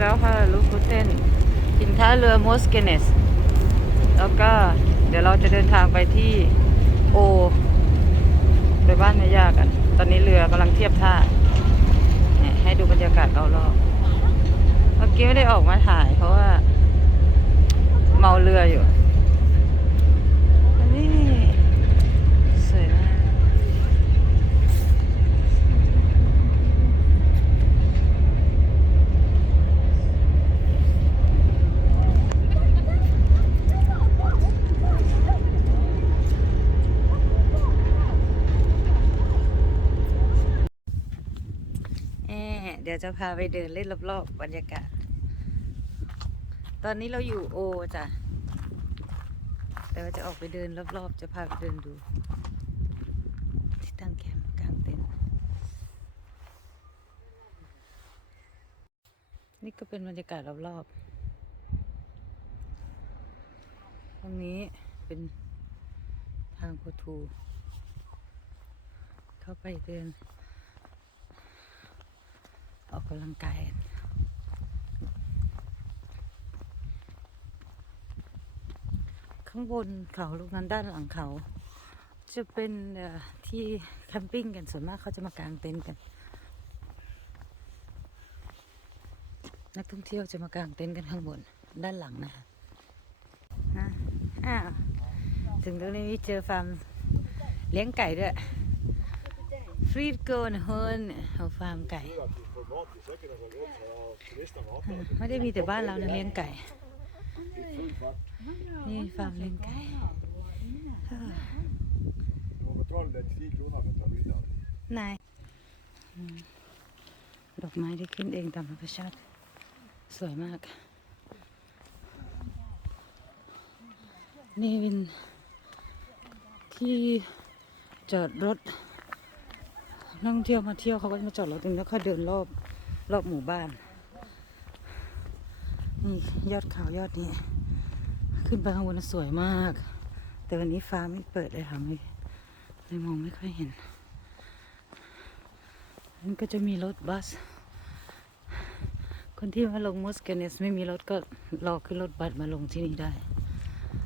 แล้วค่ะลูกคุเต้นกินท่าเรือมอสเกเนสแล้วก็เดี๋ยวเราจะเดินทางไปที่โอไปบ้านแม่ย่ากัน ตอนนี้เรือกำลังเทียบท่าให้ดูบรรยากาศรอบๆเมื่อกี้ไม่ได้ออกมาถ่าย เพราะว่า เมาเรืออยู่ ดี๋ยวจะพาไปเดินเล่นรอบๆบรรยากาศ ตอนนี้เราอยู่โอจ้ะแต่ว่าจะออกไปเดินรอบๆ จะพาไปเดินดู ที่ตั้งแคมป์กลางเต็นท์นี่ก็เป็นบรรยากาศรอบๆ ตรงนี้เป็นทางโคทู เข้าไปเดิน ออกกำลังกายข้างบนเขาลูกนั้นด้านหลังเขา จะเป็นที่แคมปิ้งกันส่วนมากเขาจะมากางเต็นท์กัน นักท่องเที่ยวจะมากางเต็นท์กันข้างบนด้านหลังนะคะฮะอ้าวถึงตรงนี้เจอฟาร์มเลี้ยงไก่ด้วยฟรีดโกนเฮิร์นเอาฟาร์มไก่ ไม่ได้มีแต่บ้านเรานเลี้ยงไก่ นี่ฟาร์มเลี้ยงไก่นายดอกไม้ที่ขึ้นเองตามธรรมชาติสวยมาก นี่เป็นที่จอดรถ นักท่องเที่ยวมาเที่ยวเขาก็จะมาจอดรถตรงนี้แล้วค่อยเดินรอบรอบหมู่บ้านนี่ยอดเขายอดนี้ ขึ้นไปข้างบนสวยมาก แต่วันนี้ฟ้าไม่เปิดเลยค่ะไม่เลยมองไม่ค่อยเห็นนั่นก็จะมีรถบัส คนที่มาลงมอสเกเนสไม่มีรถก็รอขึ้นรถบัสมาลงที่นี่ได้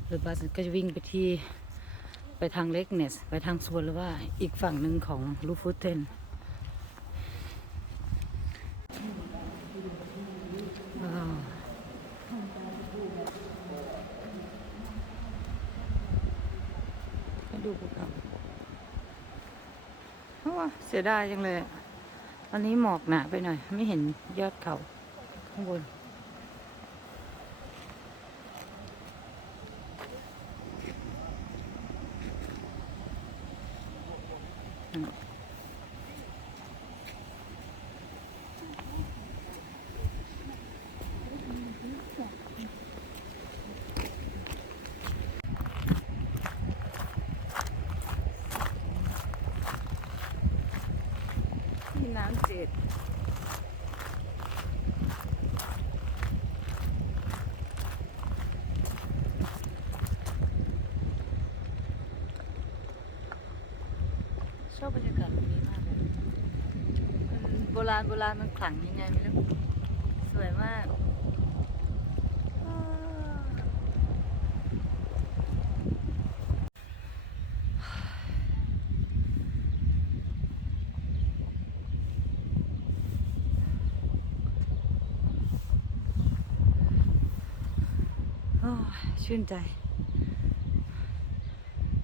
รถบัสก็จะวิ่งไปที่ ไปทางเล็กเนส ไปทางสวนหรือว่าอีกฝั่งหนึ่งของลูฟูเทนดูภูเขาโอ้เสียดายจังเลยอะตอนนี้หมอกหนาไปหน่อย ไม่เห็นยอดเขาข้างบน ศ ชอบบรรยากาศแบบนี้มากเลยมันโบราณโบราณมันขลังยังไงไม่รู้สวยมากอ้าวโอ้ย ชื่นใจ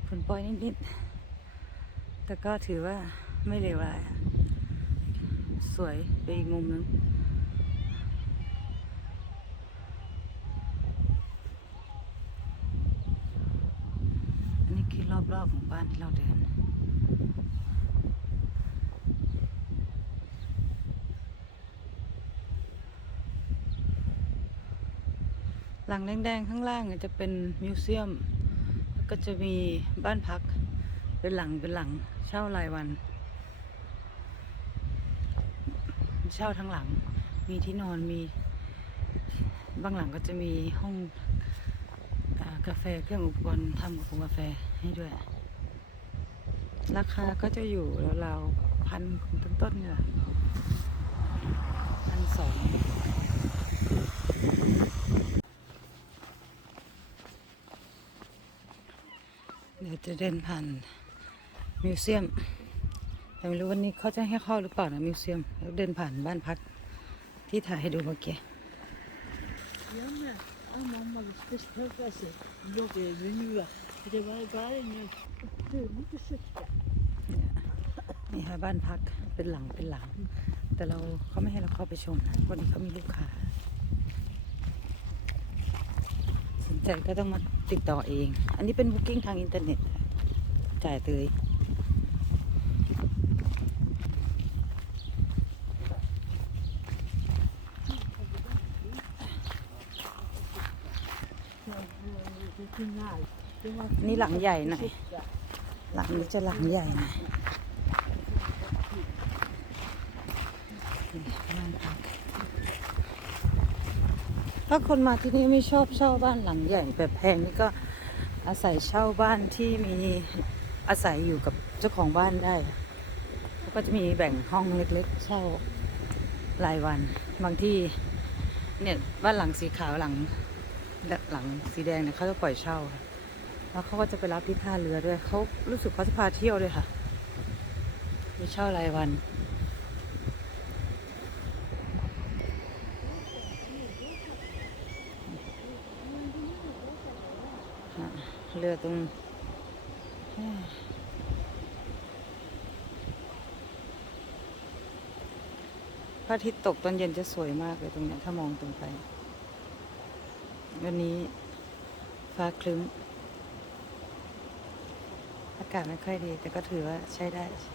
ฝนปล่อยนิดๆ แต่ก็ถือว่าไม่เลวร้ายสวยไปอีกมุมนึงอันนี้คือรอบๆของบ้านที่เราเดิน หลังแดงๆข้างล่างจะเป็นมิวเซียม แล้วก็จะมีบ้านพัก เป็นหลังเป็นหลังเช่ารายวัน เช่าทั้งหลัง มีที่นอนมีบางหลังก็จะมีห้องกาแฟเครื่องอุปกรณ์ทำกับกาแฟให้ด้วย ราคาก็จะอยู่ราวๆพันต้นๆเนี่ยพันสอง เดี๋ยวจะเดินผ่านมิวเซียมแต่ไม่รู้วันนี้เขาจะให้เข้าหรือเปล่านะมิวเซียมแล้วเดินผ่านบ้านพักที่ถ่ายให้ดูเมื่อกี้ Jamen, han mamma visste för sig. Låg i nu. Det var bara nu. Du måste sitta. นี่ค่ะบ้านพักเป็นหลังเป็นหลัง แต่เราเขาไม่ให้เราเข้าไปชมนะวันนี้เขามีลูกค้า สนใจก็ต้องมาติดต่อเอง อันนี้เป็นบุ๊กิ้งทางอินเทอร์เน็ต จ่ายเตยนี่หลังใหญ่หน่อย หลังนี้จะหลังใหญ่หน่อยบ้านพัก ถ้าคนมาที่นี่ไม่ชอบเช่าบ้านหลังใหญ่แบบแพงนี่ก็อาศัยเช่าบ้านที่มีอาศัยอยู่กับเจ้าของบ้านได้เขาก็จะมีแบ่งห้องเล็กๆ เช่ารายวัน บางที่เนี่ยบ้านหลังสีขาวหลังหลังสีแดงเนี่ยเขาจะปล่อยเช่าค่ะแล้วเขาก็จะไปรับที่ท่าเรือด้วยเขารู้สึกเขาจะพาเที่ยวด้วยค่ะมีเช่ารายวัน เรือตรงพระอาทิตย์ตกตอนเย็นจะสวยมากเลยตรงเนี้ยถ้ามองตรงไป วันนี้ฟ้าคลึ้ม อากาศไม่ค่อยดี แต่ก็ถือว่าใช้ได้ นี่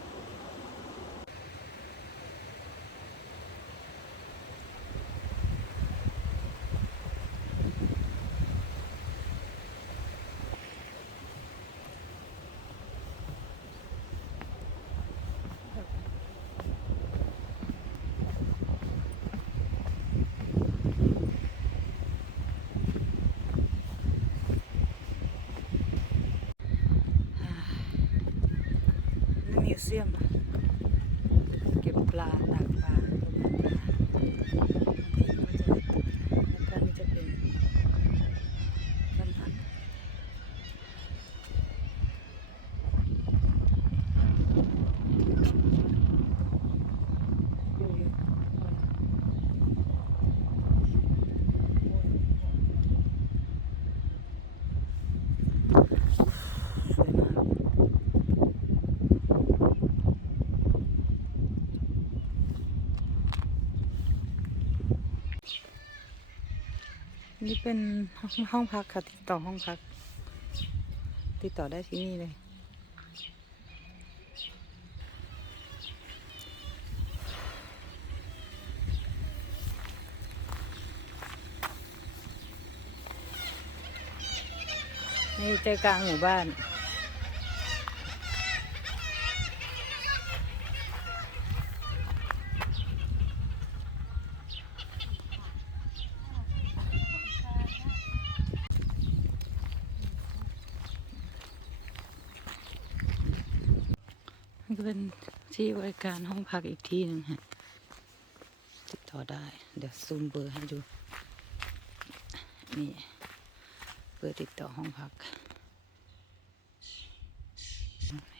มิว เซียม เก็บปลาตากปลาตรงนั้นปลาแล้วก็นี่จะเป็นบ้านพักดูอยู่สวยมาก นี่เป็นห้องห้องพักค่ะติดต่อห้องพัก ติดต่อได้ที่นี่เลย นี่ใจกลางหมู่บ้าน นก็เป็นที่บริการห้องพักอีกที่หนึ่งฮะติดต่อได้ เดี๋ยวซูมเบอร์ให้ดู นี่เบอร์ติดต่อห้องพัก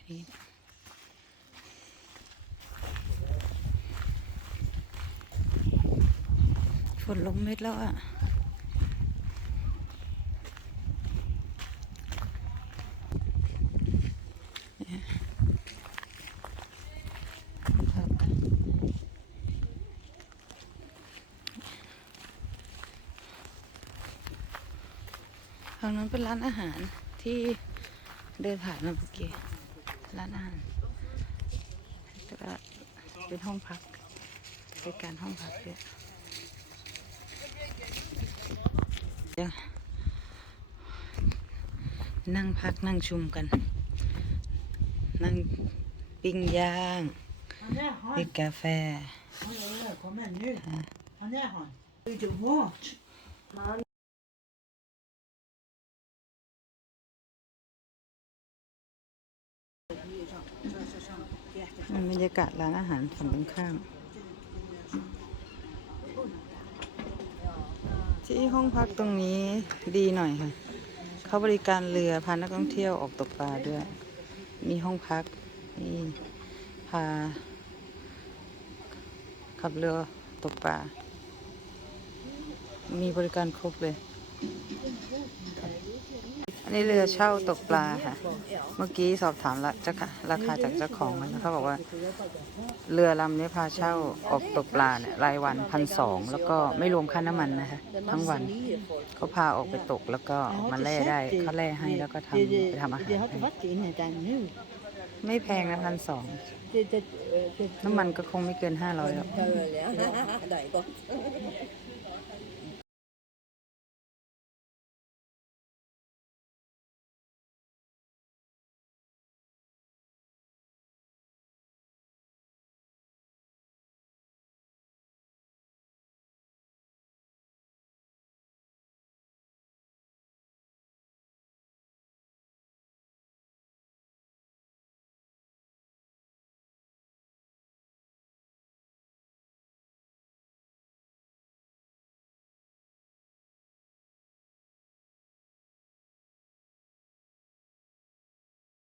นี่ฝนลงเม็ดแล้วอะ ครับ ทางนั้นเป็นร้านอาหารที่เดินผ่านมาเมื่อกี้ร้านอาหารแล้วก็เป็นห้องพักบริการห้องพักด้วยเดี๋ยวนั่งพักนั่งชุมกัน นั่งปิ้งย่าง Han är มี han. กาแฟ Han är välkommen nu. Han är han. Det är ju mat. มัน บรรยากาศร้านอาหารฝั่งตรงข้าม ที่ห้องพักตรงนี้ดีหน่อยค่ะ เขาบริการเรือพานักท่องเที่ยวออกตกปลาด้วย มีห้องพักนี่พา ขับเรือตกปลา มีบริการครบเลย อันนี้เรือเช่าตกปลาค่ะ เมื่อกี้สอบถามละจะราคาจากเจ้าของมันเขาบอกว่า เรือลำนี้พาเช่าออกตกปลาเนี่ยรายวันพันสองแล้วก็ไม่รวมค่าน้ำมันนะคะทั้งวันเขาพาออกไปตกแล้วก็มาแล่ได้เขาแล่ให้แล้วก็ทำไปทำอาหารไม่แพงนะพันสองน้ำมันก็คงไม่เกินห้าร้อยหรอก